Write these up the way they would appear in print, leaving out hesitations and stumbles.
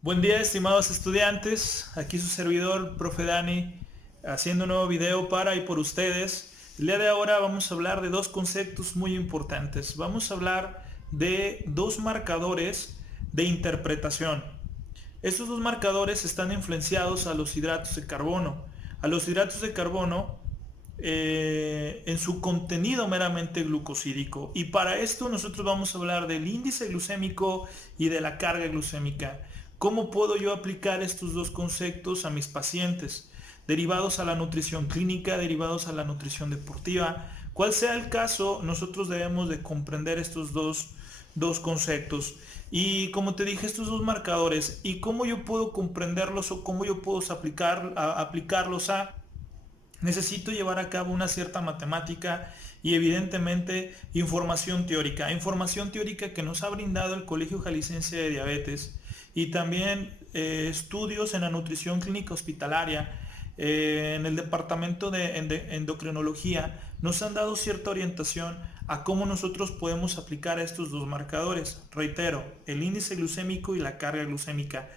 Buen día, estimados estudiantes. Aquí su servidor, profe Dani, haciendo un nuevo video para y por ustedes. El día de ahora vamos a hablar de dos conceptos muy importantes. Vamos a hablar de dos marcadores de interpretación. Estos dos marcadores están influenciados a los hidratos de carbono. A los hidratos de carbono en su contenido meramente glucosídico. Y para esto nosotros vamos a hablar del índice glucémico y de la carga glucémica. ¿Cómo puedo yo aplicar estos dos conceptos a mis pacientes? Derivados a la nutrición clínica, derivados a la nutrición deportiva. Cual sea el caso, nosotros debemos de comprender estos dos conceptos. Y como te dije, estos dos marcadores y cómo yo puedo comprenderlos o cómo yo puedo aplicarlos a necesito llevar a cabo una cierta matemática y evidentemente información teórica que nos ha brindado el Colegio Jalisciense de Diabetes y también estudios en la nutrición clínica hospitalaria, en el departamento de endocrinología, nos han dado cierta orientación a cómo nosotros podemos aplicar a estos dos marcadores. Reitero, el índice glucémico y la carga glucémica.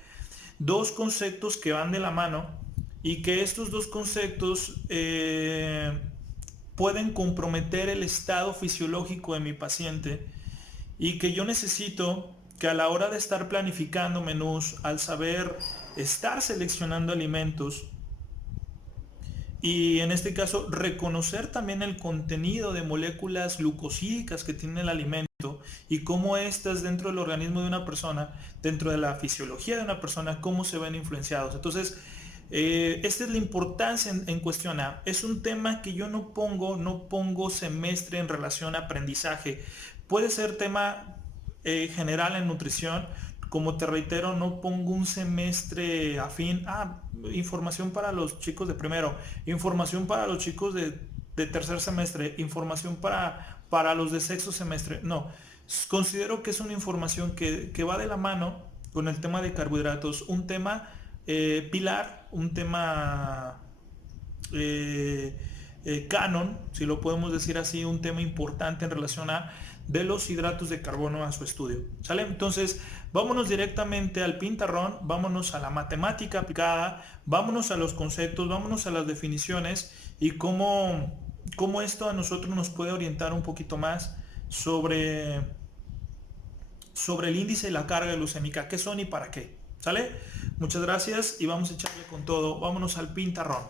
Dos conceptos que van de la mano y que estos dos conceptos pueden comprometer el estado fisiológico de mi paciente y que yo necesito que a la hora de estar planificando menús, al saber estar seleccionando alimentos y en este caso reconocer también el contenido de moléculas glucosídicas que tiene el alimento y cómo estas dentro del organismo de una persona, dentro de la fisiología de una persona, cómo se ven influenciados. Entonces, esta es la importancia en cuestión A. Es un tema que yo no pongo semestre en relación a aprendizaje. Puede ser tema general en nutrición. Como te reitero, no pongo un semestre afín. Información para los chicos de primero, información para los chicos de tercer semestre, información para los de sexto semestre. No, considero que es una información que va de la mano con el tema de carbohidratos, un tema pilar, un tema eh, canon, si lo podemos decir así, un tema importante en relación a de los hidratos de carbono a su estudio. ¿Sale? Entonces, vámonos directamente al pintarrón, vámonos a la matemática aplicada, vámonos a los conceptos, vámonos a las definiciones y cómo esto a nosotros nos puede orientar un poquito más sobre el índice y la carga glucémica, qué son y para qué. ¿Sale? Muchas gracias y vamos a echarle con todo. Vámonos al pintarrón.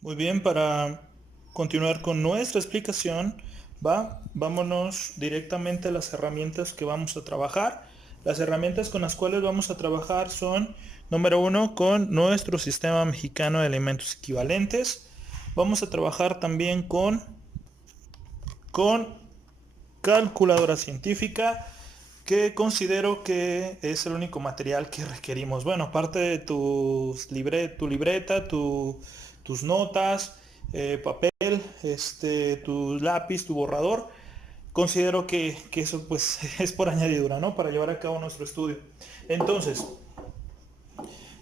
Muy bien, para continuar con nuestra explicación, vámonos directamente a las herramientas que vamos a trabajar. Las herramientas con las cuales vamos a trabajar son, número uno, con nuestro sistema mexicano de alimentos equivalentes. Vamos a trabajar también con calculadora científica, que considero que es el único material que requerimos. Bueno, aparte de tu libreta, tus notas, papel, tu lápiz, tu borrador, considero que eso pues es por añadidura, ¿no? Para llevar a cabo nuestro estudio. Entonces,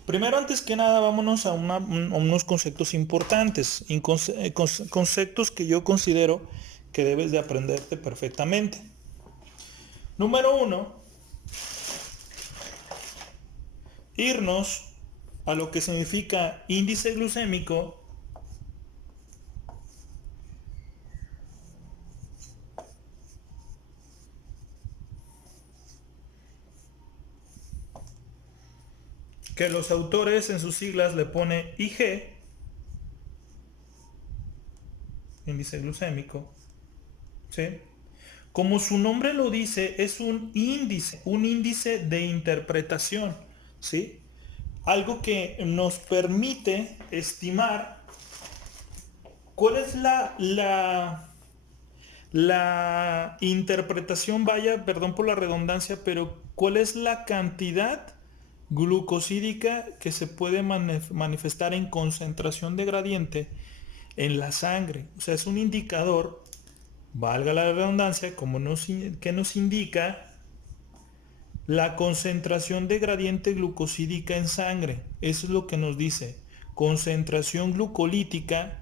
primero, antes que nada, vámonos a unos conceptos importantes, conceptos que yo considero que debes de aprenderte perfectamente. Número uno, irnos a lo que significa índice glucémico, que los autores en sus siglas le pone IG, índice glucémico, ¿sí? Como su nombre lo dice, es un índice de interpretación, ¿sí? Algo que nos permite estimar cuál es la interpretación, vaya, perdón por la redundancia, pero cuál es la cantidad glucosídica que se puede manifestar en concentración de gradiente en la sangre. O sea, es un indicador, valga la redundancia, que nos indica la concentración de gradiente glucosídica en sangre. Eso es lo que nos dice. Concentración glucolítica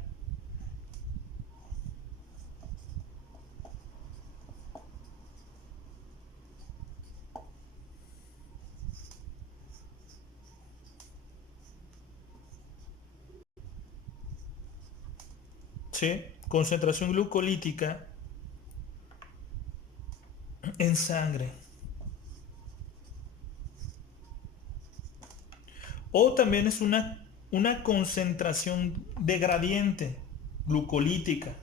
¿sí? Concentración glucolítica en sangre. O también es una concentración de gradiente glucolítica.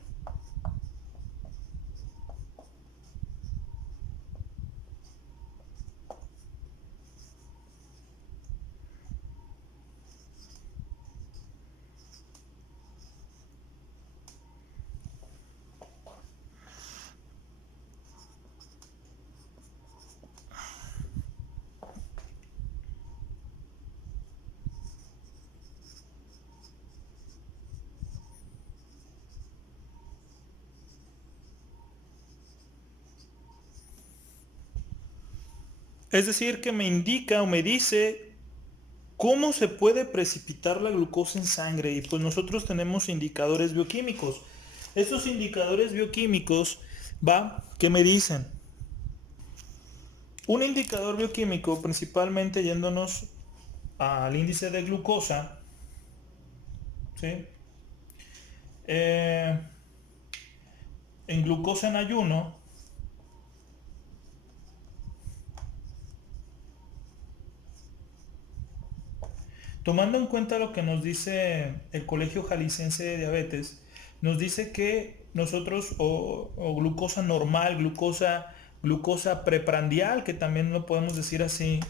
Es decir, que me indica o me dice cómo se puede precipitar la glucosa en sangre. Y pues nosotros tenemos indicadores bioquímicos. Estos indicadores bioquímicos, ¿qué me dicen? Un indicador bioquímico, principalmente yéndonos al índice de glucosa, ¿sí? Eh, en glucosa en ayuno, tomando en cuenta lo que nos dice el Colegio Jalisciense de Diabetes, nos dice que nosotros, o glucosa normal, glucosa preprandial, que también lo podemos decir así,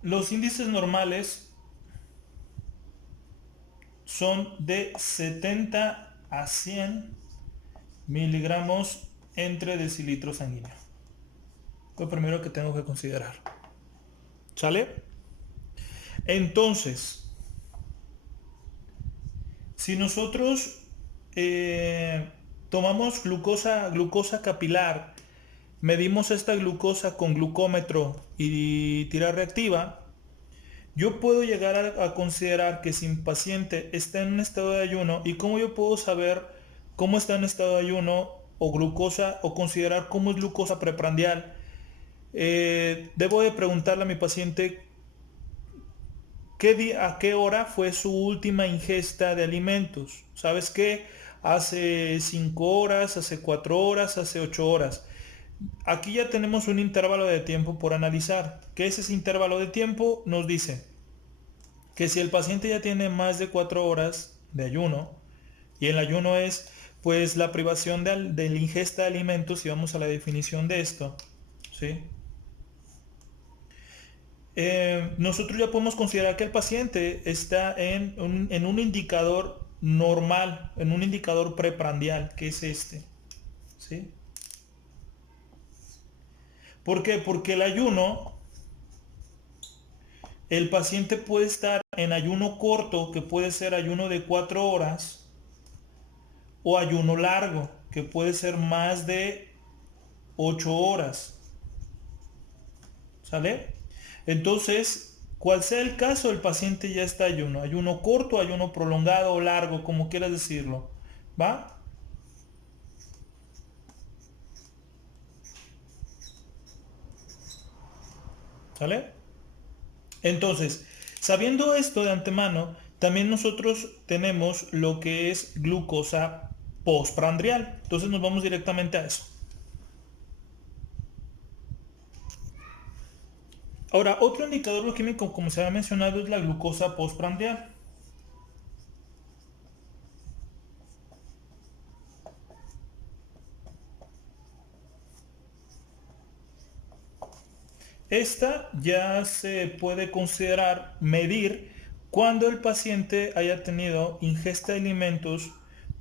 los índices normales son de 70 a 100 miligramos entre decilitros sanguíneos. Lo primero que tengo que considerar. ¿Sale? Entonces, si nosotros tomamos glucosa capilar, medimos esta glucosa con glucómetro y tira reactiva, yo puedo llegar a considerar que si mi paciente está en un estado de ayuno, y cómo yo puedo saber cómo está en estado de ayuno o glucosa, o considerar cómo es glucosa preprandial, debo de preguntarle a mi paciente a qué hora fue su última ingesta de alimentos. ¿Sabes qué? Hace 5 horas, hace 4 horas, hace 8 horas. Aquí ya tenemos un intervalo de tiempo por analizar. ¿Qué es ese intervalo de tiempo? Nos dice que si el paciente ya tiene más de 4 horas de ayuno, y el ayuno es pues la privación de la ingesta de alimentos, y vamos a la definición de esto, ¿sí? Nosotros ya podemos considerar que el paciente está en un indicador normal, en un indicador preprandial, que es este, ¿sí? ¿Por qué? Porque el ayuno, el paciente puede estar en ayuno corto, que puede ser ayuno de 4 horas, o ayuno largo, que puede ser más de 8 horas. ¿Sale? Entonces, cual sea el caso, el paciente ya está ayuno corto, ayuno prolongado o largo, como quieras decirlo. ¿Va? ¿Sale? Entonces, sabiendo esto de antemano, también nosotros tenemos lo que es glucosa postprandial. Entonces nos vamos directamente a eso. Ahora, otro indicador bioquímico, como se había mencionado, es la glucosa postprandial. Esta ya se puede considerar medir cuando el paciente haya tenido ingesta de alimentos,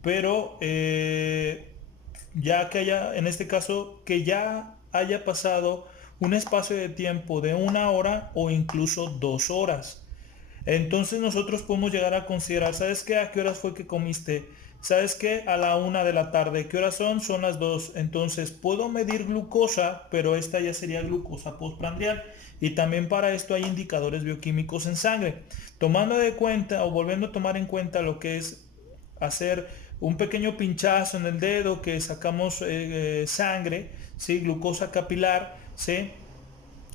pero ya que haya, en este caso, que ya haya pasado un espacio de tiempo de 1 hora o incluso 2 horas. Entonces nosotros podemos llegar a considerar, ¿sabes qué? ¿A qué horas fue que comiste? ¿Sabes qué? A la 1 de la tarde. ¿Qué horas son? Son las 2. Entonces puedo medir glucosa, pero esta ya sería glucosa postprandial. Y también para esto hay indicadores bioquímicos en sangre. Tomando de cuenta o volviendo a tomar en cuenta lo que es hacer un pequeño pinchazo en el dedo que sacamos sangre, ¿sí? Glucosa capilar, ¿sí?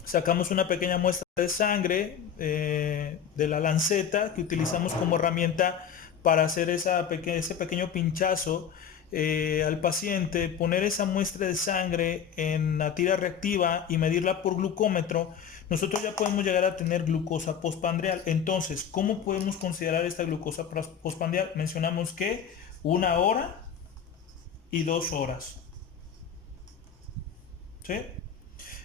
Sacamos una pequeña muestra de sangre de la lanceta que utilizamos como herramienta para hacer ese pequeño pinchazo al paciente, poner esa muestra de sangre en la tira reactiva y medirla por glucómetro. Nosotros ya podemos llegar a tener glucosa postprandial. Entonces, ¿cómo podemos considerar esta glucosa postprandial? Mencionamos que 1 hora y 2 horas, ¿sí?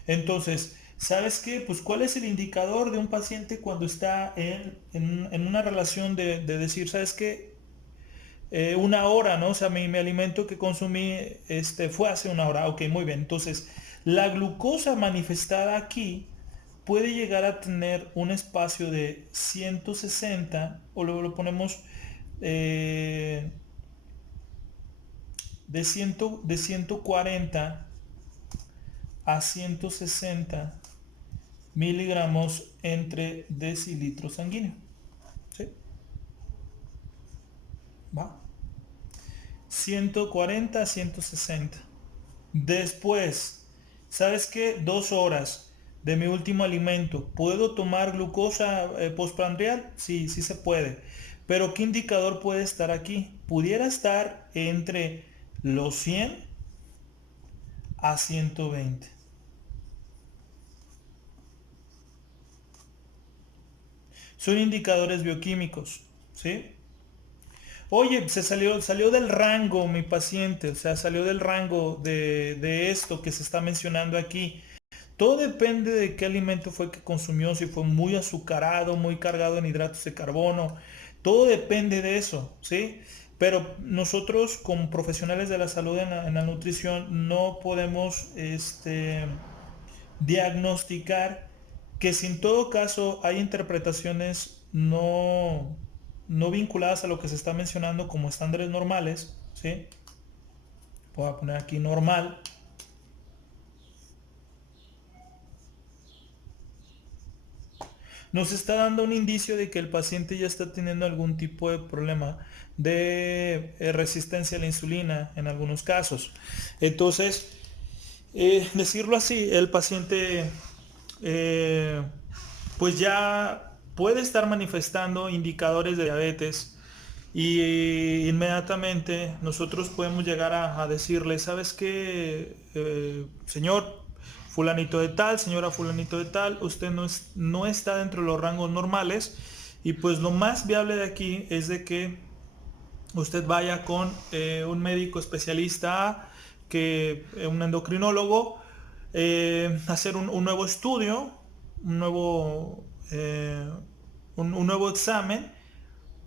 Entonces, ¿sabes qué? Pues ¿cuál es el indicador de un paciente cuando está en una relación de decir, ¿sabes qué? 1 hora, ¿no? O sea, mi alimento que consumí fue hace 1 hora. Ok, muy bien. Entonces, la glucosa manifestada aquí puede llegar a tener un espacio de 160, o luego lo ponemos de 140 a 160 miligramos entre decilitros sanguíneos. ¿Sí? ¿Va? 140 a 160. Después, ¿sabes qué? 2 horas de mi último alimento. ¿Puedo tomar glucosa postprandial? Sí, sí se puede. Pero ¿qué indicador puede estar aquí? Pudiera estar entre los 100 a 120. Son indicadores bioquímicos, ¿sí? Oye, salió del rango mi paciente, o sea, salió del rango de esto que se está mencionando aquí. Todo depende de qué alimento fue que consumió, si fue muy azucarado, muy cargado en hidratos de carbono. Todo depende de eso, ¿sí? Pero nosotros como profesionales de la salud en la nutrición no podemos diagnosticar que si en todo caso hay interpretaciones no vinculadas a lo que se está mencionando como estándares normales, ¿sí? Voy a poner aquí normal. Nos está dando un indicio de que el paciente ya está teniendo algún tipo de problema de resistencia a la insulina en algunos casos. Entonces, decirlo así, el paciente pues ya puede estar manifestando indicadores de diabetes y inmediatamente nosotros podemos llegar a decirle, ¿sabes qué, señor fulanito de tal, señora fulanito de tal, usted no está dentro de los rangos normales y pues lo más viable de aquí es de que usted vaya con un médico especialista, un endocrinólogo, hacer un nuevo estudio, un nuevo, eh, un nuevo examen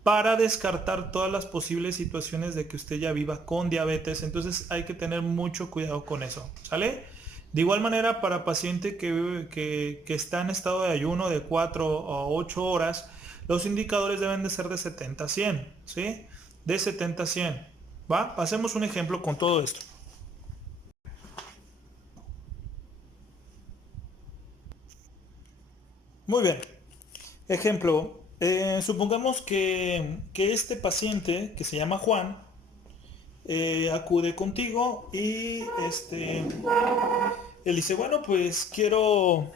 para descartar todas las posibles situaciones de que usted ya viva con diabetes. Entonces hay que tener mucho cuidado con eso, ¿sale? De igual manera, para paciente que está en estado de ayuno de 4 a 8 horas, los indicadores deben de ser de 70 a 100, ¿sí? De 70 a 100, ¿va? Hacemos un ejemplo con todo esto. Muy bien. Ejemplo, supongamos que este paciente, que se llama Juan, acude contigo y él dice, bueno, pues quiero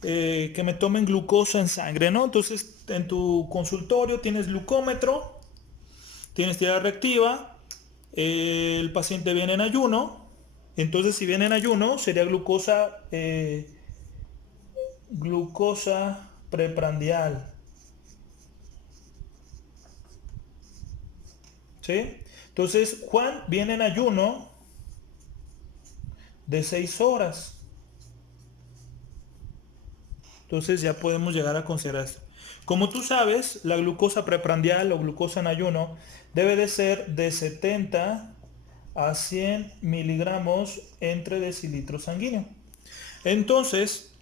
que me tomen glucosa en sangre, ¿no? Entonces, en tu consultorio tienes glucómetro, tienes tira reactiva, el paciente viene en ayuno, entonces si viene en ayuno sería glucosa preprandial, ¿sí? Entonces, Juan viene en ayuno de 6 horas. Entonces ya podemos llegar a considerar esto. Como tú sabes, la glucosa preprandial o glucosa en ayuno debe de ser de 70 a 100 miligramos entre decilitros sanguíneos. Entonces,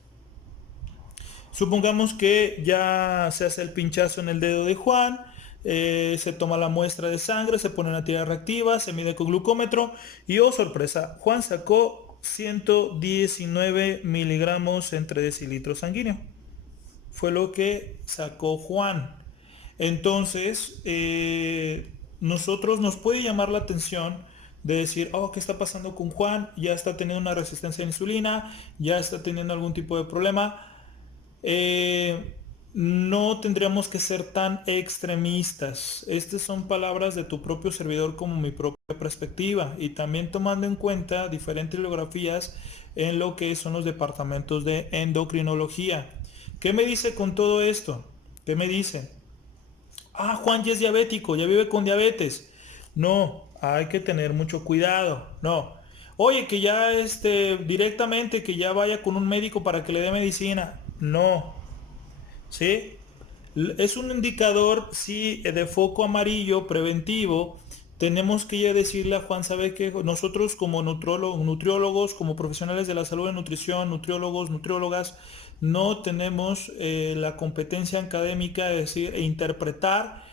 supongamos que ya se hace el pinchazo en el dedo de Juan, se toma la muestra de sangre, se pone una tira reactiva, se mide con glucómetro y oh sorpresa, Juan sacó 119 miligramos entre decilitros sanguíneos. Fue lo que sacó Juan. Entonces, nosotros nos puede llamar la atención de decir, oh, ¿qué está pasando con Juan? Ya está teniendo una resistencia a la insulina, ya está teniendo algún tipo de problema. Eh, no tendríamos que ser tan extremistas. Estas son palabras de tu propio servidor como mi propia perspectiva y también tomando en cuenta diferentes bibliografías en lo que son los departamentos de endocrinología. ¿Qué me dice con todo esto? ¿Qué me dice? Ah, Juan ya es diabético, ya vive con diabetes. No, hay que tener mucho cuidado. No. Oye, que ya directamente que ya vaya con un médico para que le dé medicina. No. ¿Sí? Es un indicador, sí, de foco amarillo preventivo. Tenemos que ya decirle a Juan, ¿sabe que nosotros como nutriólogos, como profesionales de la salud de nutrición, nutriólogos, nutriólogas, no tenemos la competencia académica de decir e interpretar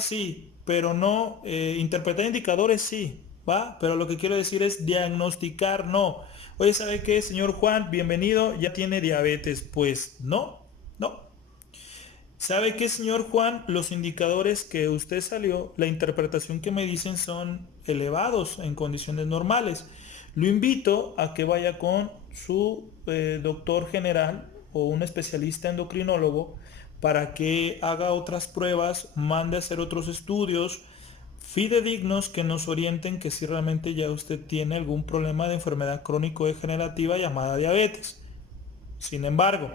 sí, pero no, interpretar indicadores sí, ¿va? Pero lo que quiero decir es diagnosticar no. Oye, ¿sabe qué, señor Juan? Bienvenido, ya tiene diabetes. Pues no, no. ¿Sabe qué, señor Juan? Los indicadores que usted salió, la interpretación que me dicen son elevados en condiciones normales. Lo invito a que vaya con su doctor general o un especialista endocrinólogo para que haga otras pruebas, mande a hacer otros estudios fidedignos que nos orienten que si realmente ya usted tiene algún problema de enfermedad crónico-degenerativa llamada diabetes. Sin embargo,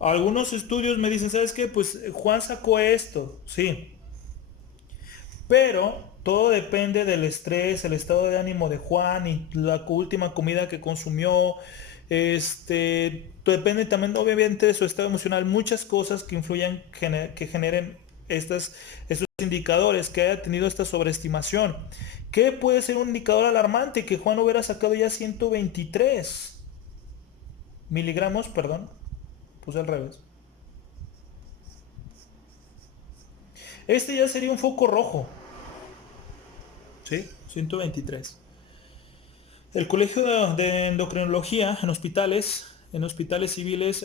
algunos estudios me dicen, ¿sabes qué? Pues Juan sacó esto, sí. Pero todo depende del estrés, el estado de ánimo de Juan y la última comida que consumió. Depende también, obviamente, de su estado emocional. Muchas cosas que influyan, que generen estos indicadores, que haya tenido esta sobreestimación. ¿Qué puede ser un indicador alarmante? Que Juan hubiera sacado ya 123 miligramos, perdón, puse al revés. Este ya sería un foco rojo. Sí, 123. El Colegio de Endocrinología en hospitales civiles,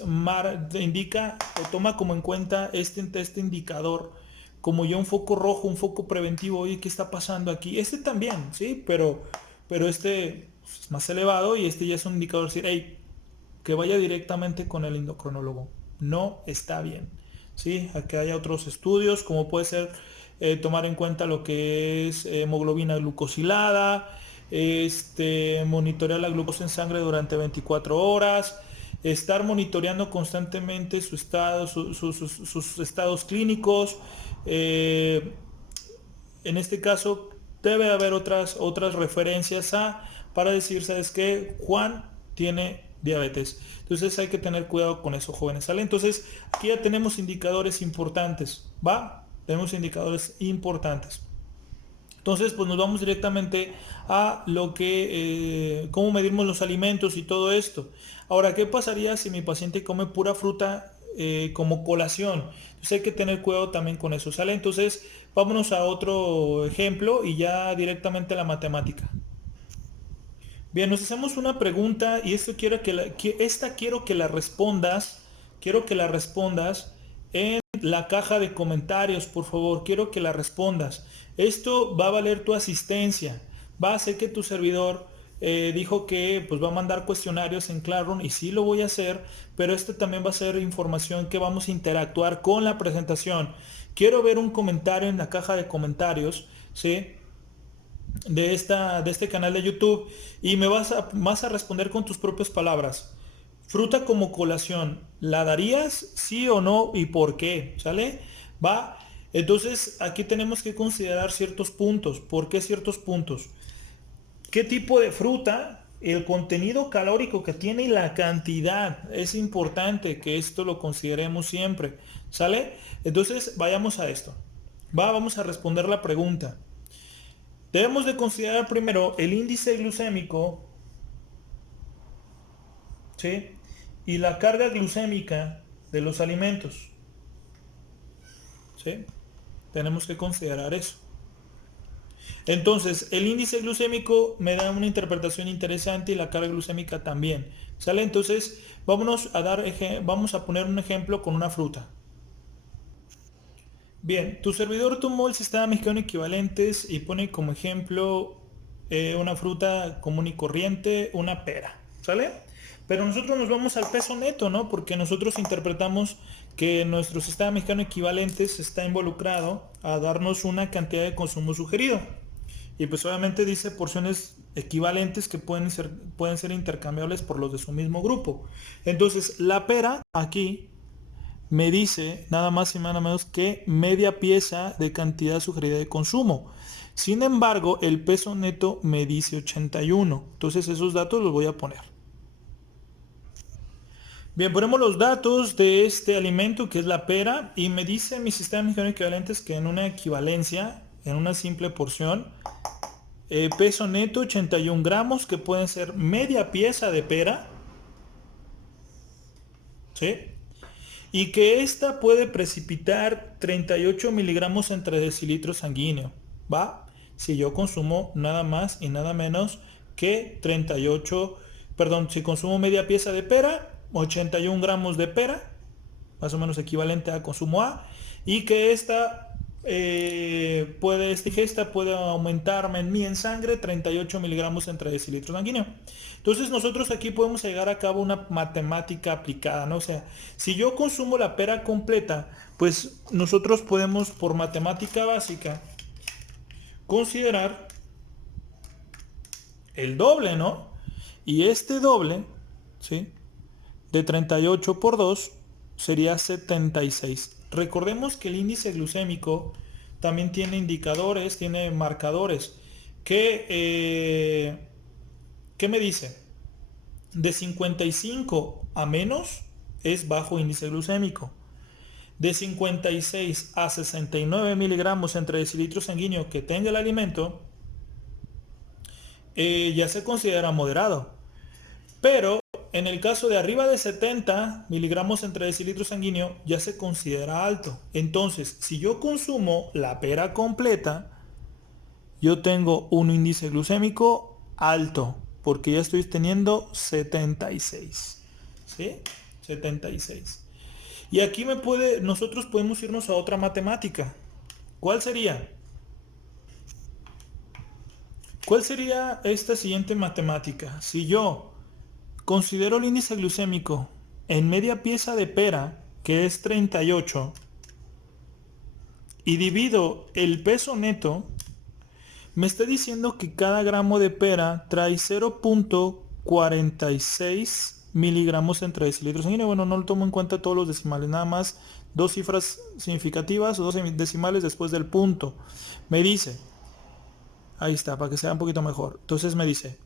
indica o toma como en cuenta este indicador como ya un foco rojo, un foco preventivo. Oye, ¿qué está pasando aquí? Este también, sí, pero este es más elevado y este ya es un indicador decir, hey, que vaya directamente con el endocrinólogo. No está bien. ¿Sí? Aquí hay otros estudios, como puede ser tomar en cuenta lo que es hemoglobina glucosilada, monitorear la glucosa en sangre durante 24 horas, estar monitoreando constantemente su estado, sus estados clínicos. En este caso, debe haber otras referencias para decir, ¿sabes qué? Juan tiene diabetes. Entonces hay que tener cuidado con eso, jóvenes. ¿Sale? Entonces, aquí ya tenemos indicadores importantes. ¿Va? Tenemos indicadores importantes. Entonces, pues nos vamos directamente a lo que, cómo medimos los alimentos y todo esto. Ahora, ¿qué pasaría si mi paciente come pura fruta como colación? Entonces hay que tener cuidado también con eso, ¿sale? Entonces, vámonos a otro ejemplo y ya directamente a la matemática. Bien, nos hacemos una pregunta y esto quiero que la respondas. Quiero que la respondas en la caja de comentarios, por favor. Quiero que la respondas. Esto va a valer tu asistencia. Va a hacer que tu servidor dijo que pues va a mandar cuestionarios en Classroom y sí lo voy a hacer, pero este también va a ser información que vamos a interactuar con la presentación. Quiero ver un comentario en la caja de comentarios, ¿sí? De este canal de YouTube y vas a responder con tus propias palabras. Fruta como colación, ¿la darías? ¿Sí o no? ¿Y por qué? ¿Sale? ¿Va? Entonces aquí tenemos que considerar ciertos puntos. ¿Por qué ciertos puntos? ¿Qué tipo de fruta? El contenido calórico que tiene y la cantidad. Es importante que esto lo consideremos siempre. ¿Sale? Entonces vayamos a esto. Vamos a responder la pregunta. Debemos de considerar primero el índice glucémico, ¿sí? Y la carga glucémica de los alimentos, ¿sí? Tenemos que considerar eso. Entonces, el índice glucémico me da una interpretación interesante y la carga glucémica también. ¿Sale? Entonces, vamos a poner un ejemplo con una fruta. Bien, tu servidor tomó el sistema mexicano de equivalentes y pone como ejemplo una fruta común y corriente, una pera, ¿sale? Pero nosotros nos vamos al peso neto, ¿no? Porque nosotros interpretamos que nuestro sistema mexicano de equivalentes está involucrado a darnos una cantidad de consumo sugerido. Y pues obviamente dice porciones equivalentes que pueden ser intercambiables por los de su mismo grupo. Entonces, la pera aquí me dice nada más y nada menos que media pieza de cantidad sugerida de consumo. Sin embargo, el peso neto me dice 81. Entonces esos datos los voy a poner. Bien, ponemos los datos de este alimento que es la pera y me dice mi sistema mexicano de equivalentes que en una equivalencia, en una simple porción, peso neto 81 gramos, que pueden ser media pieza de pera, ¿sí? Y que esta puede precipitar 38 miligramos entre decilitros sanguíneo, ¿va? Si yo consumo nada más y nada menos que 38, perdón, si consumo media pieza de pera, 81 gramos de pera, más o menos equivalente a consumo A, y que esta ingesta puede aumentarme en mí en sangre 38 miligramos entre decilitros sanguíneo. Entonces nosotros aquí podemos llegar a cabo una matemática aplicada, ¿no? O sea, si yo consumo la pera completa, pues nosotros podemos por matemática básica considerar el doble, ¿no? Y este doble, ¿sí? De 38 por 2 sería 76. Recordemos que el índice glucémico también tiene indicadores, tiene marcadores. ¿Qué me dice? De 55 a menos es bajo índice glucémico. De 56 a 69 miligramos entre decilitros sanguíneos que tenga el alimento, ya se considera moderado. Pero en el caso de arriba de 70 miligramos entre decilitros sanguíneos ya se considera alto. Entonces, si yo consumo la pera completa, yo tengo un índice glucémico alto, porque ya estoy teniendo 76. ¿Sí? 76. Y aquí nosotros podemos irnos a otra matemática. ¿Cuál sería? ¿Cuál sería esta siguiente matemática? Si yo considero el índice glucémico en media pieza de pera, que es 38, y divido el peso neto, me está diciendo que cada gramo de pera trae 0.46 miligramos entre decilitros sanguíneos. Bueno, no lo tomo en cuenta todos los decimales, nada más dos cifras significativas o dos decimales después del punto. Me dice, ahí está, para que sea un poquito mejor. Entonces me dice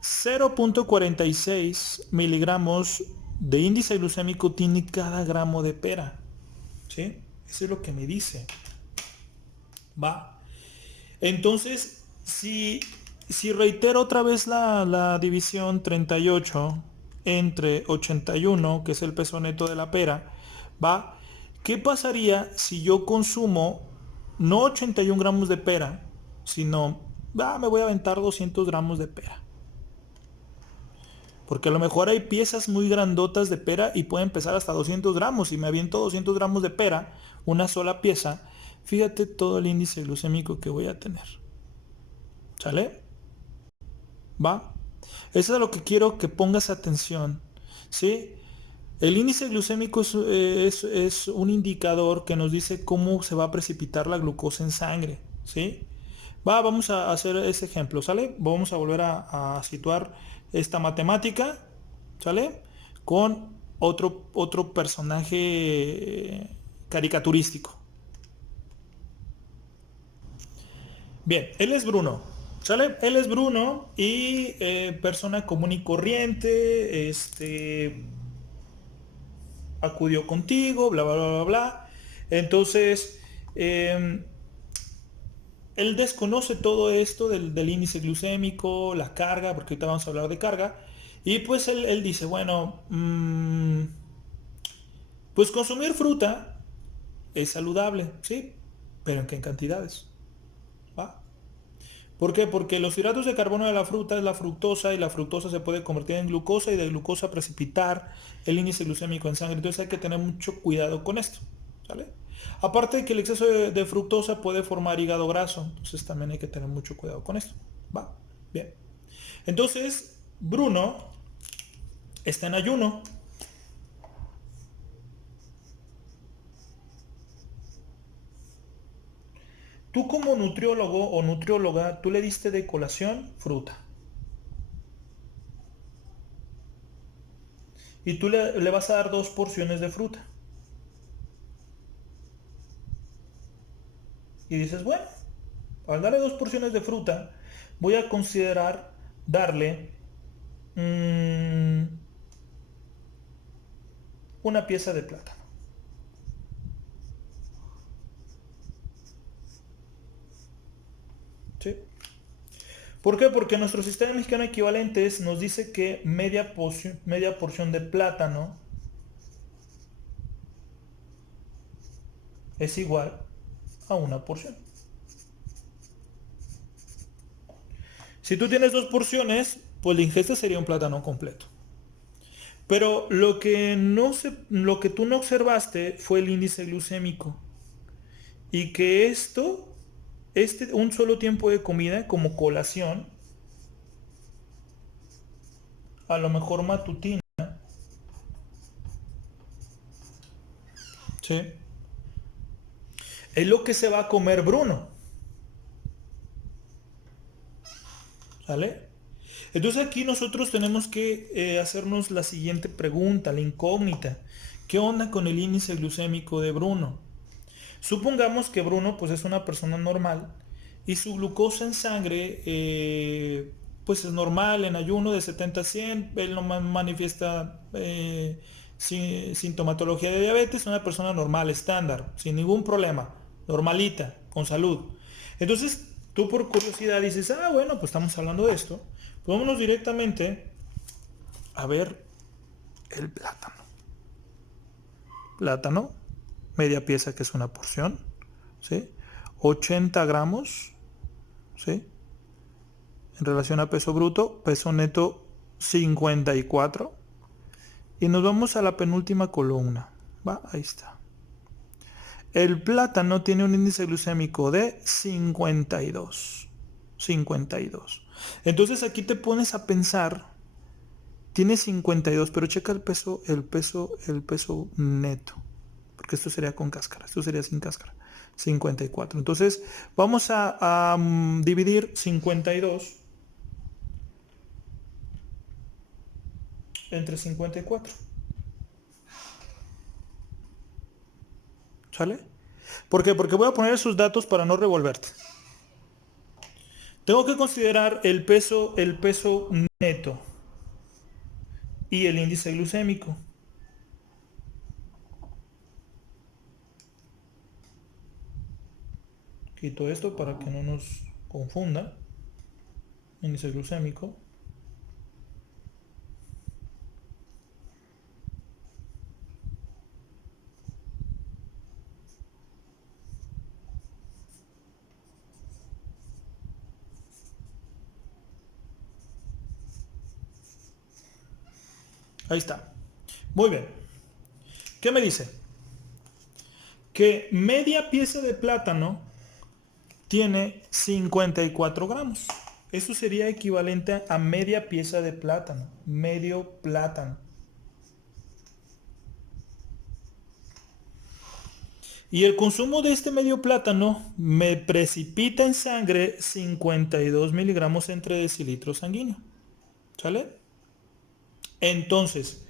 0.46 miligramos de índice glucémico tiene cada gramo de pera. ¿Sí? Eso es lo que me dice. Va. Entonces, si reitero otra vez la división 38 entre 81, que es el peso neto de la pera, ¿va? ¿Qué pasaría si yo consumo no 81 gramos de pera, sino, me voy a aventar 200 gramos de pera? Porque a lo mejor hay piezas muy grandotas de pera y pueden pesar hasta 200 gramos. Si me aviento 200 gramos de pera, una sola pieza, fíjate todo el índice glucémico que voy a tener. ¿Sale? ¿Va? Eso es a lo que quiero que pongas atención. ¿Sí? El índice glucémico es un indicador que nos dice cómo se va a precipitar la glucosa en sangre. ¿Sí? Vamos a hacer ese ejemplo, ¿sale? Vamos a volver a situar esta matemática, ¿sale? Con otro personaje caricaturístico. Bien, él es Bruno, ¿sale? Él es Bruno y persona común y corriente, acudió contigo, bla, bla, bla, bla, bla. Entonces, él desconoce todo esto del índice glucémico, la carga, porque ahorita vamos a hablar de carga. Y pues él dice, bueno, pues consumir fruta es saludable, ¿sí? Pero ¿en qué cantidades? ¿Va? ¿Por qué? Porque los hidratos de carbono de la fruta es la fructosa y la fructosa se puede convertir en glucosa y de glucosa precipitar el índice glucémico en sangre. Entonces hay que tener mucho cuidado con esto, ¿vale? Aparte de que el exceso de fructosa puede formar hígado graso, entonces también hay que tener mucho cuidado con esto. Va, bien. Entonces, Bruno está en ayuno. Tú como nutriólogo o nutrióloga, tú le diste de colación fruta. Y tú le vas a dar 2 porciones de fruta. Y dices, bueno, al darle 2 porciones de fruta, voy a considerar darle una pieza de plátano. ¿Sí? ¿Por qué? Porque nuestro sistema mexicano de equivalentes nos dice que media porción de plátano es igual a una porción. Si tú tienes 2 porciones, pues la ingesta sería un plátano completo. Pero lo que tú no observaste fue el índice glucémico. Y que un solo tiempo de comida como colación, a lo mejor matutina, ¿sí? Es lo que se va a comer Bruno. ¿Sale? Entonces aquí nosotros tenemos que hacernos la siguiente pregunta, la incógnita. ¿Qué onda con el índice glucémico de Bruno? Supongamos que Bruno pues es una persona normal y su glucosa en sangre pues es normal en ayuno de 70 a 100, él no manifiesta sintomatología de diabetes, una persona normal, estándar, sin ningún problema, normalita, con salud. Entonces tú por curiosidad dices, ah bueno, pues estamos hablando de esto, pues vámonos directamente a ver el plátano. Plátano, media pieza que es una porción, ¿sí? 80 gramos, ¿sí? En relación a peso bruto, peso neto 54. Y nos vamos a la penúltima columna, ¿va? Ahí está. El plátano tiene un índice glucémico de 52. 52. Entonces aquí te pones a pensar, tiene 52, pero checa el peso neto. Porque esto sería con cáscara, esto sería sin cáscara. 54. Entonces vamos a dividir 52 entre 54. ¿Sale? ¿Por qué? Porque voy a poner esos datos para no revolverte. Tengo que considerar el peso neto y el índice glucémico. Quito esto para que no nos confunda. Índice glucémico. Ahí está. Muy bien. ¿Qué me dice? Que media pieza de plátano tiene 54 gramos. Eso sería equivalente a media pieza de plátano. Medio plátano. Y el consumo de este medio plátano me precipita en sangre 52 miligramos entre decilitros sanguíneo. ¿Sale? Entonces,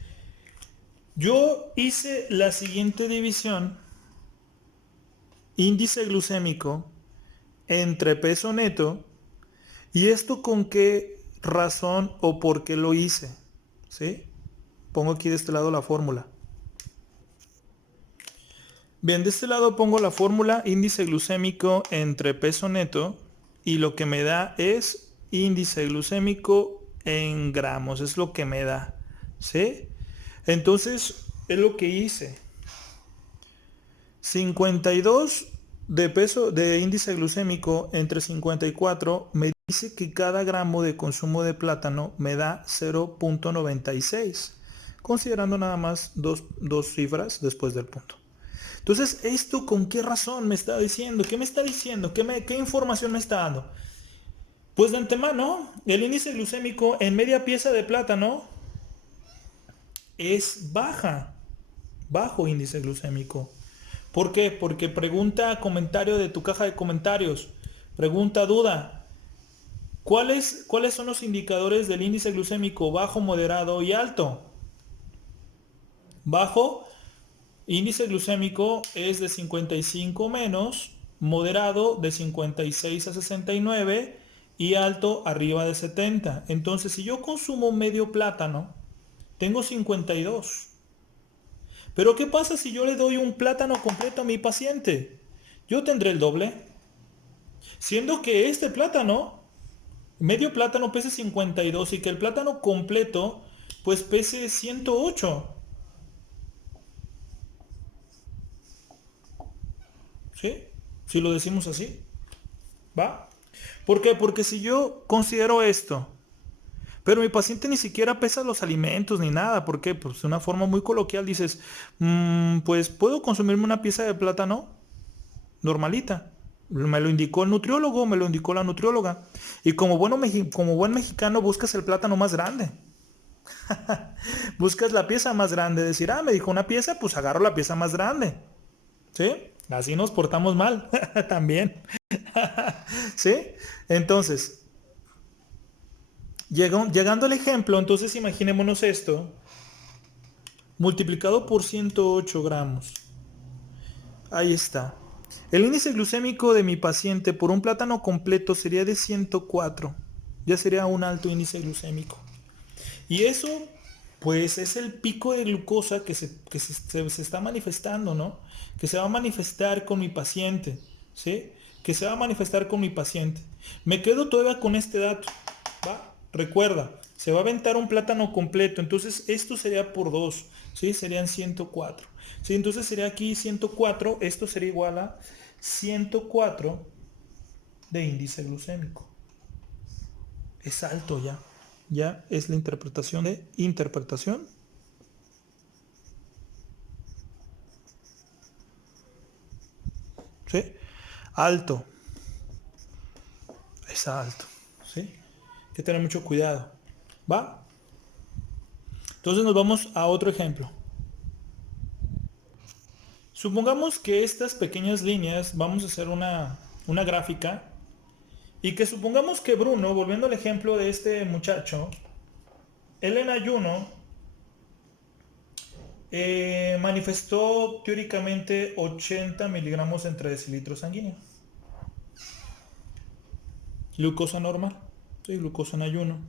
yo hice la siguiente división. Índice glucémico entre peso neto. ¿Y esto con qué razón o por qué lo hice? ¿Sí? Pongo aquí de este lado la fórmula. Bien, de este lado pongo la fórmula índice glucémico entre peso neto y lo que me da es índice glucémico en gramos, es lo que me da, ¿sí? Entonces, es lo que hice. 52 de índice glucémico entre 54 me dice que cada gramo de consumo de plátano me da 0.96, considerando nada más dos cifras después del punto. Entonces, ¿esto con qué razón me está diciendo? ¿Qué me está diciendo? ¿Qué información me está dando? Pues de antemano, el índice glucémico en media pieza de plátano es bajo índice glucémico. ¿Por qué? Porque pregunta comentario de tu caja de comentarios. Pregunta duda. ¿Cuáles son los indicadores del índice glucémico bajo, moderado y alto? Bajo, índice glucémico es de 55 menos, moderado de 56 a 69 y alto arriba de 70. Entonces, si yo consumo medio plátano, tengo 52. Pero ¿qué pasa si yo le doy un plátano completo a mi paciente? Yo tendré el doble. Siendo que este plátano, medio plátano pese 52 y que el plátano completo pues pese 108. ¿Sí? Si lo decimos así. ¿Va? ¿Por qué? Porque si yo considero esto, pero mi paciente ni siquiera pesa los alimentos ni nada. ¿Por qué? Pues de una forma muy coloquial dices, pues puedo consumirme una pieza de plátano normalita. Me lo indicó el nutriólogo, me lo indicó la nutrióloga. Y como buen mexicano buscas el plátano más grande. Buscas la pieza más grande. Decir, me dijo una pieza, pues agarro la pieza más grande. ¿Sí? Así nos portamos mal. También. ¿Sí? Entonces, llegando al ejemplo, entonces imaginémonos esto. Multiplicado por 108 gramos. Ahí está. El índice glucémico de mi paciente por un plátano completo sería de 104. Ya sería un alto índice glucémico. Y eso, pues, es el pico de glucosa que se está manifestando, ¿no? Que se va a manifestar con mi paciente, ¿sí? Que se va a manifestar con mi paciente. Me quedo todavía con este dato, ¿va? Recuerda, se va a aventar un plátano completo, entonces esto sería por 2, ¿sí? Serían 104. ¿Sí? Entonces sería aquí 104, esto sería igual a 104 de índice glucémico. Es alto ya. Ya es la interpretación de interpretación. ¿Sí? Alto. Es alto. ¿Sí? Hay que tener mucho cuidado. ¿Va? Entonces nos vamos a otro ejemplo. Supongamos que estas pequeñas líneas, vamos a hacer una gráfica. Y que supongamos que Bruno, volviendo al ejemplo de este muchacho, él en ayuno manifestó teóricamente 80 miligramos entre decilitros sanguíneos. Glucosa normal, sí, glucosa en ayuno.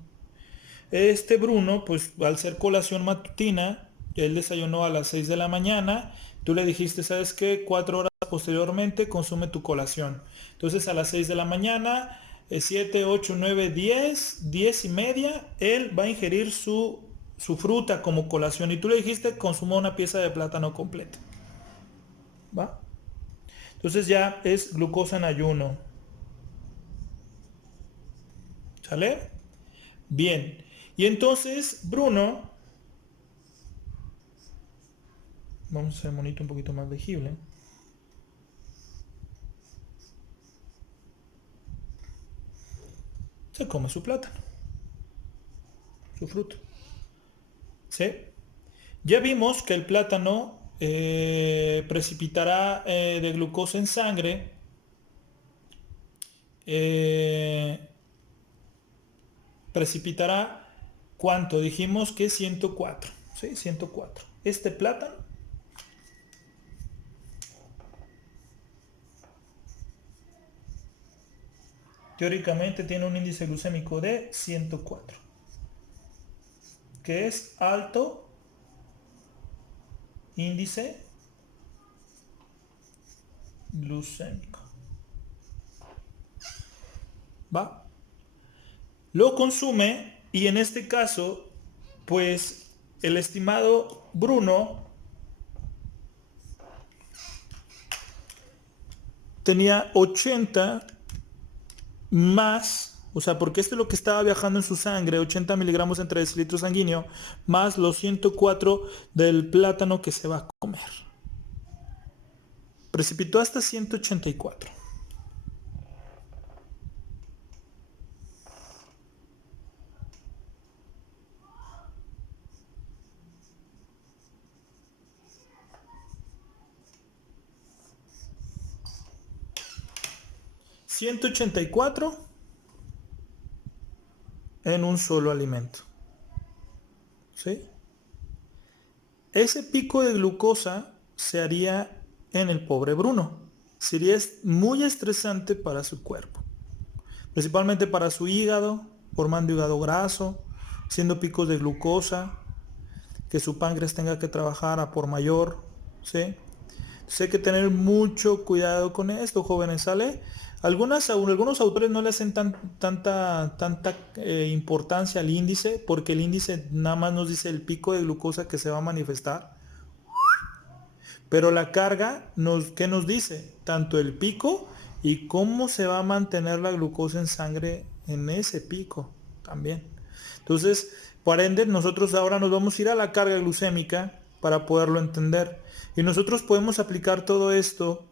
Este Bruno, pues al ser colación matutina, él desayunó a las 6 de la mañana, tú le dijiste, ¿sabes qué? 4 horas posteriormente consume tu colación. Entonces a las 6 de la mañana, 7, 8, 9, 10, 10 y media, él va a ingerir su fruta como colación. Y tú le dijiste, consumó una pieza de plátano completa. ¿Va? Entonces ya es glucosa en ayuno. ¿Sale? Bien. Y entonces Bruno, vamos a hacer el monito un poquito más legible. Se come su plátano, su fruto. ¿Sí? Ya vimos que el plátano precipitará de glucosa en sangre precipitará ¿cuánto? Dijimos que 104, ¿sí? 104. Este plátano teóricamente tiene un índice glucémico de 104, que es alto índice glucémico. ¿Va? Lo consume y en este caso, pues el estimado Bruno tenía 80 más, o sea, porque esto es lo que estaba viajando en su sangre, 80 miligramos entre decilitro sanguíneo, más los 104 del plátano que se va a comer. Precipitó hasta 184. ...184... en un solo alimento. ¿Sí? Ese pico de glucosa se haría en el pobre Bruno. Sería muy estresante para su cuerpo. Principalmente para su hígado, formando hígado graso, siendo picos de glucosa, que su páncreas tenga que trabajar a por mayor, ¿sí? Entonces hay que tener mucho cuidado con esto, jóvenes, ¿sale? Algunos autores no le hacen tanta importancia al índice, porque el índice nada más nos dice el pico de glucosa que se va a manifestar. Pero la carga, ¿qué nos dice? Tanto el pico y cómo se va a mantener la glucosa en sangre en ese pico también. Entonces, por ende, nosotros ahora nos vamos a ir a la carga glucémica para poderlo entender. Y nosotros podemos aplicar todo esto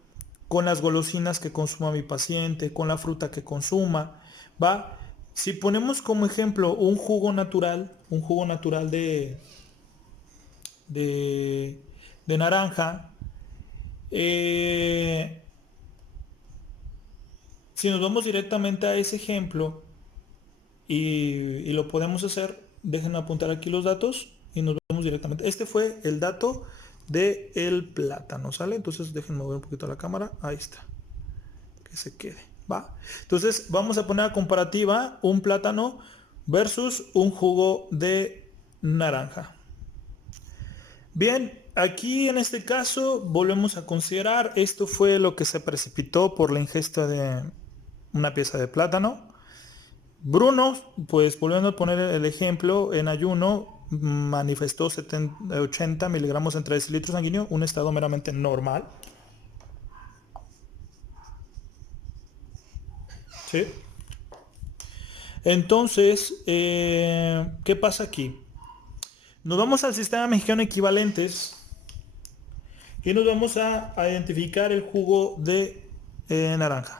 con las golosinas que consuma mi paciente, con la fruta que consuma, ¿va? Si ponemos como ejemplo un jugo natural de naranja, si nos vamos directamente a ese ejemplo y lo podemos hacer, dejen apuntar aquí los datos y nos vamos directamente. Este fue el dato del plátano, ¿sale? Entonces dejen mover un poquito la cámara, ahí está, que se quede, ¿va? Entonces vamos a poner a comparativa un plátano versus un jugo de naranja. Bien, aquí en este caso volvemos a considerar, esto fue lo que se precipitó por la ingesta de una pieza de plátano. Bruno, pues volviendo a poner el ejemplo, en ayuno manifestó 80 miligramos entre decilitros sanguíneos, un estado meramente normal. ¿Sí? Entonces, ¿qué pasa aquí? Nos vamos al sistema mexicano de equivalentes y nos vamos a identificar el jugo de naranja.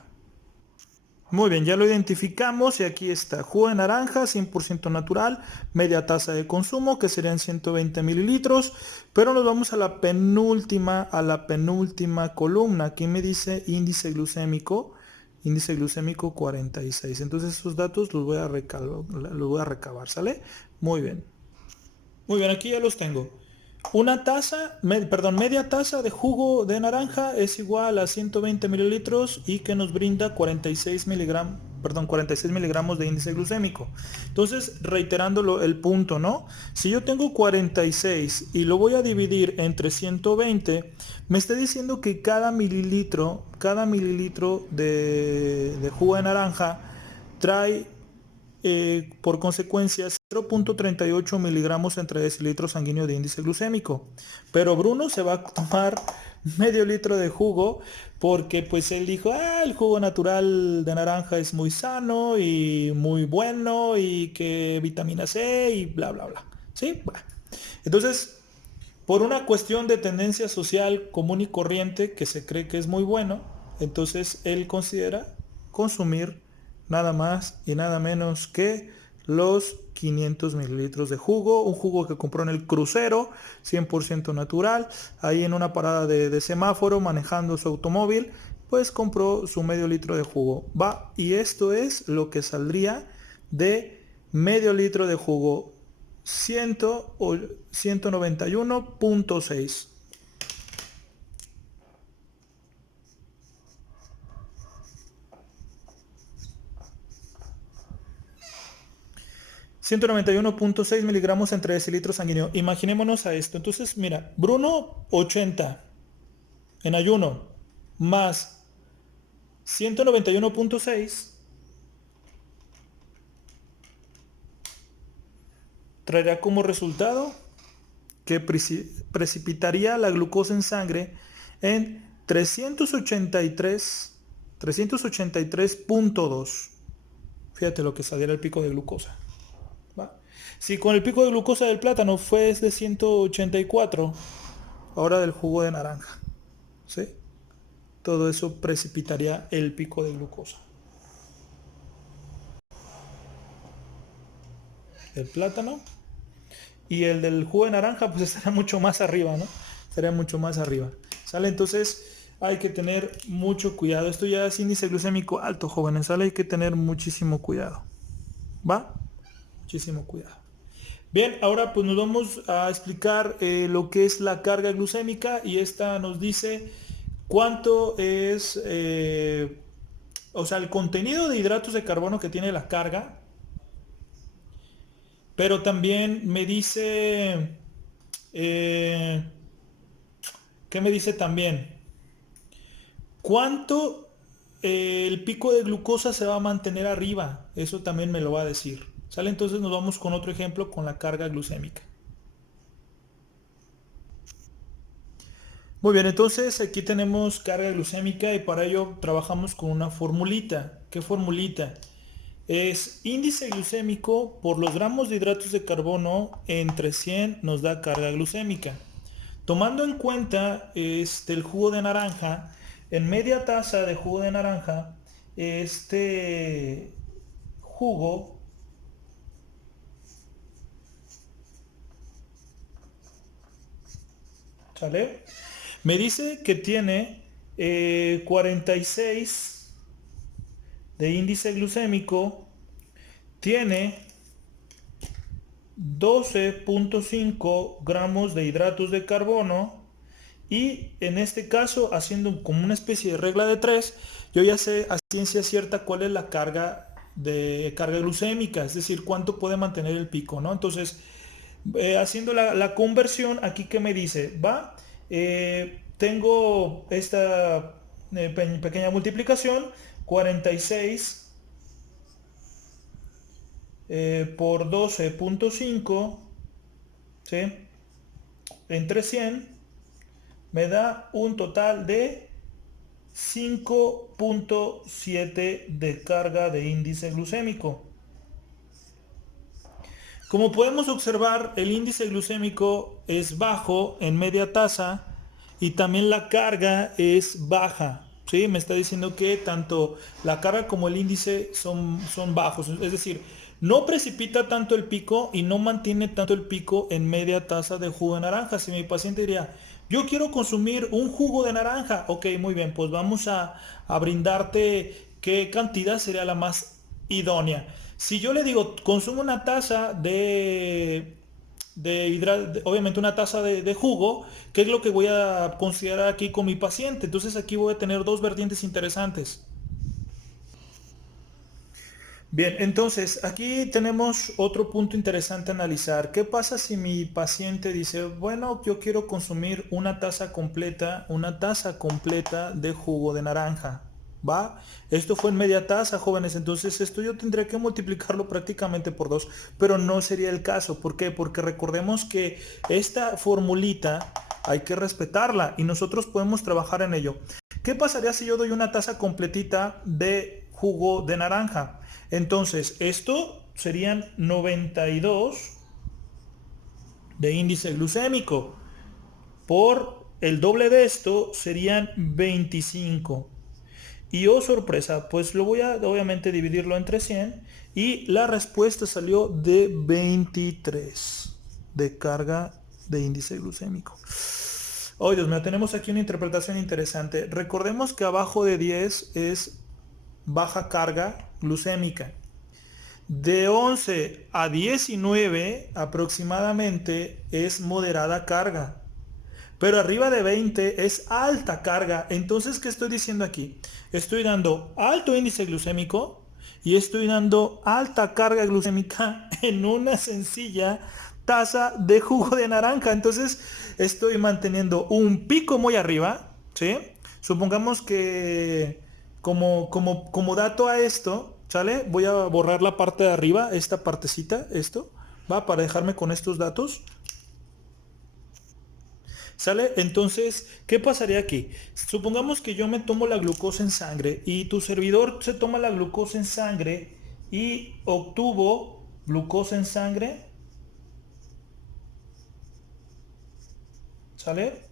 Muy bien, ya lo identificamos y aquí está. Jugo de naranja, 100% natural, media taza de consumo, que serían 120 mililitros. Pero nos vamos a la penúltima columna. Aquí me dice índice glucémico 46. Entonces esos datos los voy a recabar, ¿sale? Muy bien. Muy bien, aquí ya los tengo. Media taza de jugo de naranja es igual a 120 mililitros y que nos brinda 46 miligramos de índice glucémico. Entonces, reiterándolo el punto, ¿no? Si yo tengo 46 y lo voy a dividir entre 120, me está diciendo que cada mililitro de jugo de naranja trae por consecuencia 0.38 miligramos entre decilitros sanguíneos de índice glucémico. Pero Bruno se va a tomar medio litro de jugo porque pues él dijo, el jugo natural de naranja es muy sano y muy bueno y que vitamina C y bla bla bla. ¿Sí? Bueno. Entonces, por una cuestión de tendencia social común y corriente que se cree que es muy bueno, entonces él considera consumir nada más y nada menos que los 500 mililitros de jugo, un jugo que compró en el crucero, 100% natural, ahí en una parada de semáforo manejando su automóvil, pues compró su medio litro de jugo. Va, y esto es lo que saldría de medio litro de jugo, 191.6. 191.6 miligramos entre decilitros sanguíneos. Imaginémonos a esto. Entonces, mira, Bruno 80 en ayuno más 191.6 traerá como resultado que precipitaría la glucosa en sangre en 383.2. Fíjate lo que saliera el pico de glucosa. ¿Va? Si con el pico de glucosa del plátano fue de 184, ahora del jugo de naranja. ¿Sí? todo eso precipitaría el pico de glucosa. El plátano y el del jugo de naranja pues estaría mucho más arriba, ¿no? Estaría mucho más arriba. ¿Sale? Entonces hay que tener mucho cuidado. Esto ya es índice glucémico alto, jóvenes. ¿Sale? Hay que tener muchísimo cuidado. ¿Va? Muchísimo cuidado. Bien, ahora pues nos vamos a explicar lo que es la carga glucémica y esta nos dice cuánto es, o sea, el contenido de hidratos de carbono que tiene la carga, pero también me dice, eh, ¿qué me dice también? ¿Cuánto el pico de glucosa se va a mantener arriba? Eso también me lo va a decir. ¿Sale? Entonces nos vamos con otro ejemplo con la carga glucémica. Muy bien, entonces aquí tenemos carga glucémica y para ello trabajamos con una formulita. ¿Qué formulita? Es índice glucémico por los gramos de hidratos de carbono entre 100 nos da carga glucémica. Tomando en cuenta el jugo de naranja, en media taza de jugo de naranja, este jugo ¿sale? Me dice que tiene 46 de índice glucémico, tiene 12.5 gramos de hidratos de carbono y en este caso, haciendo como una especie de regla de 3, yo ya sé a ciencia cierta cuál es la carga glucémica, es decir, cuánto puede mantener el pico, ¿no? Entonces, haciendo la conversión, aquí que me dice, va, tengo esta pequeña multiplicación, 46 por 12.5, ¿sí? Entre 100 me da un total de 5.7 de carga de índice glucémico. Como podemos observar, el índice glucémico es bajo en media taza y también la carga es baja. ¿Sí? Me está diciendo que tanto la carga como el índice son bajos. Es decir, no precipita tanto el pico y no mantiene tanto el pico en media taza de jugo de naranja. Si mi paciente diría, yo quiero consumir un jugo de naranja. Ok, muy bien, pues vamos a brindarte qué cantidad sería la más idónea. Si yo le digo, consumo una taza obviamente una taza de jugo, ¿qué es lo que voy a considerar aquí con mi paciente? Entonces aquí voy a tener dos vertientes interesantes. Bien, entonces aquí tenemos otro punto interesante a analizar. ¿Qué pasa si mi paciente dice, bueno, yo quiero consumir una taza completa de jugo de naranja? ¿Va? Esto fue en media taza, jóvenes, entonces esto yo tendría que multiplicarlo prácticamente por 2, pero no sería el caso. ¿Por qué? Porque recordemos que esta formulita hay que respetarla y nosotros podemos trabajar en ello. ¿Qué pasaría si yo doy una taza completita de jugo de naranja? Entonces, esto serían 92 de índice glucémico. Por el doble de esto serían 25. Y oh sorpresa, pues lo voy a obviamente dividirlo entre 100 y la respuesta salió de 23 de carga de índice glucémico. Oh, Dios mío, tenemos aquí una interpretación interesante. Recordemos que abajo de 10 es baja carga glucémica. De 11 a 19 aproximadamente es moderada carga. Pero arriba de 20 es alta carga. Entonces, ¿qué estoy diciendo aquí? Estoy dando alto índice glucémico y estoy dando alta carga glucémica en una sencilla taza de jugo de naranja. Entonces, estoy manteniendo un pico muy arriba, ¿sí? Supongamos que como dato a esto, ¿sale? Voy a borrar la parte de arriba, esta partecita, esto, ¿va? Para dejarme con estos datos. ¿Sale? Entonces, ¿qué pasaría aquí? Supongamos que yo me tomo la glucosa en sangre y tu servidor se toma la glucosa en sangre y obtuvo glucosa en sangre. ¿Sale?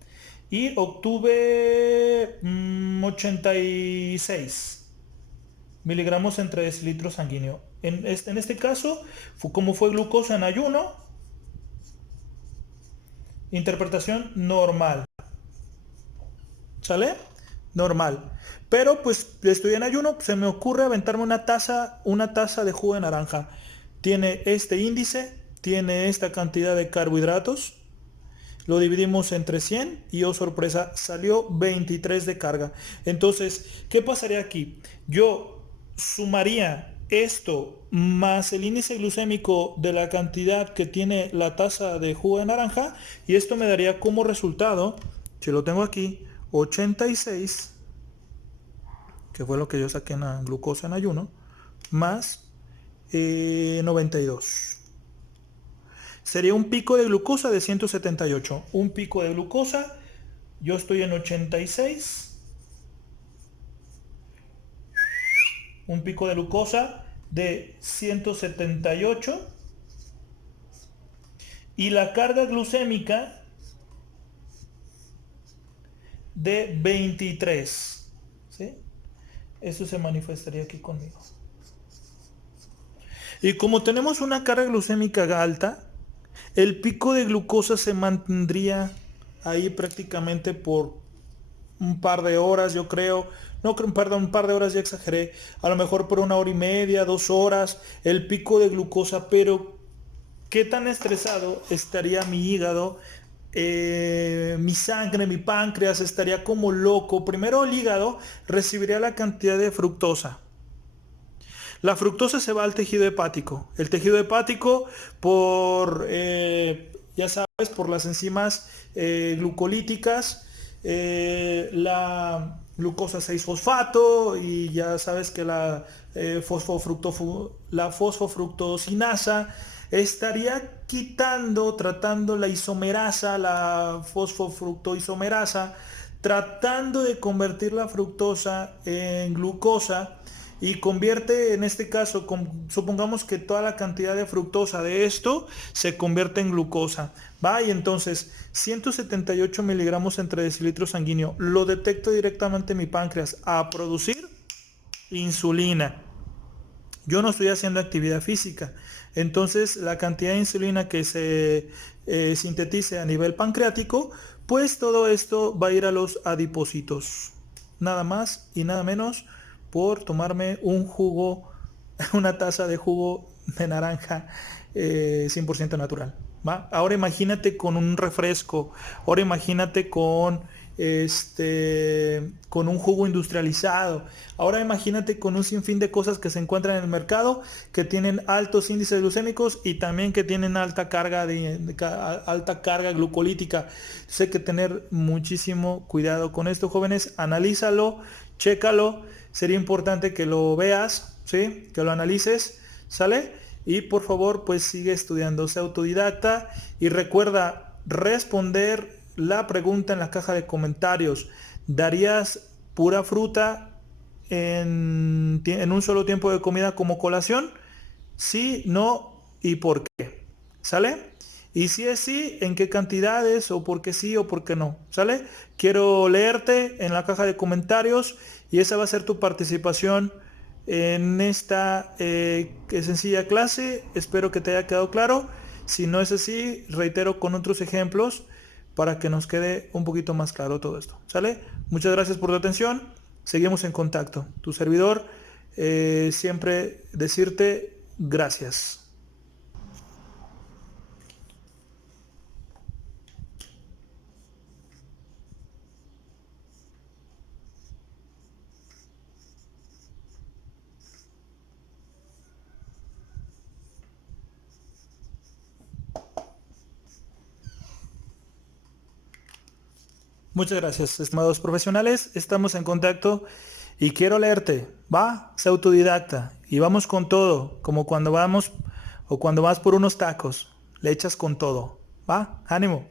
y obtuve 86 miligramos entre decilitro sanguíneo. En este caso, como fue glucosa en ayuno, interpretación normal. ¿Sale? Normal. Pero pues estoy en ayuno, se me ocurre aventarme una taza de jugo de naranja. Tiene este índice, tiene esta cantidad de carbohidratos. Lo dividimos entre 100 y, oh sorpresa, salió 23 de carga. Entonces, ¿qué pasaría aquí? Yo sumaría esto más el índice glucémico de la cantidad que tiene la taza de jugo de naranja, y esto me daría como resultado, si lo tengo aquí, 86, que fue lo que yo saqué en la glucosa en ayuno, más 92. Sería un pico de glucosa de 178. Un pico de glucosa, yo estoy en 86. Un pico de glucosa de 178. Y la carga glucémica de 23. ¿Sí? Eso se manifestaría aquí conmigo. Y como tenemos una carga glucémica alta, el pico de glucosa se mantendría ahí prácticamente por un par de horas, yo creo. No, perdón, un par de horas ya exageré. A lo mejor por 1 hora y media, 2 horas, el pico de glucosa. Pero, ¿qué tan estresado estaría mi hígado? Mi sangre, mi páncreas estaría como loco. Primero el hígado recibiría la cantidad de fructosa. La fructosa se va al tejido hepático. El tejido hepático, ya sabes, por las enzimas glucolíticas, la glucosa 6-fosfato, y ya sabes que la fosfofructosinasa estaría tratando la isomerasa, la fosfofructoisomerasa, tratando de convertir la fructosa en glucosa, y convierte, en este caso, supongamos que toda la cantidad de fructosa de esto se convierte en glucosa, ¿va? Y entonces 178 miligramos entre decilitro sanguíneo, lo detecto directamente en mi páncreas a producir insulina. Yo no estoy haciendo actividad física, entonces la cantidad de insulina que se sintetice a nivel pancreático, pues todo esto va a ir a los adipocitos. Nada más y nada menos por tomarme un jugo, una taza de jugo de naranja 100% natural, ¿va? Ahora imagínate con un refresco, ahora imagínate con un jugo industrializado, ahora imagínate con un sinfín de cosas que se encuentran en el mercado, que tienen altos índices glucémicos y también que tienen alta carga glucolítica. Entonces hay que tener muchísimo cuidado con esto, jóvenes. Analízalo, chécalo. Sería importante que lo veas, ¿sí? Que lo analices, ¿sale? Y por favor, pues sigue estudiando, sé autodidacta, y recuerda responder la pregunta en la caja de comentarios. ¿Darías pura fruta en un solo tiempo de comida como colación? Sí, no y por qué. ¿Sale? Y si es sí, ¿en qué cantidades? O por qué sí o por qué no. ¿Sale? Quiero leerte en la caja de comentarios, y esa va a ser tu participación en esta sencilla clase. Espero que te haya quedado claro. Si no es así, reitero con otros ejemplos para que nos quede un poquito más claro todo esto. ¿Sale? Muchas gracias por tu atención. Seguimos en contacto. Tu servidor, siempre decirte gracias. Muchas gracias, estimados profesionales. Estamos en contacto y quiero leerte. Va, sé autodidacta y vamos con todo, como cuando vamos o cuando vas por unos tacos. Le echas con todo. Va, ánimo.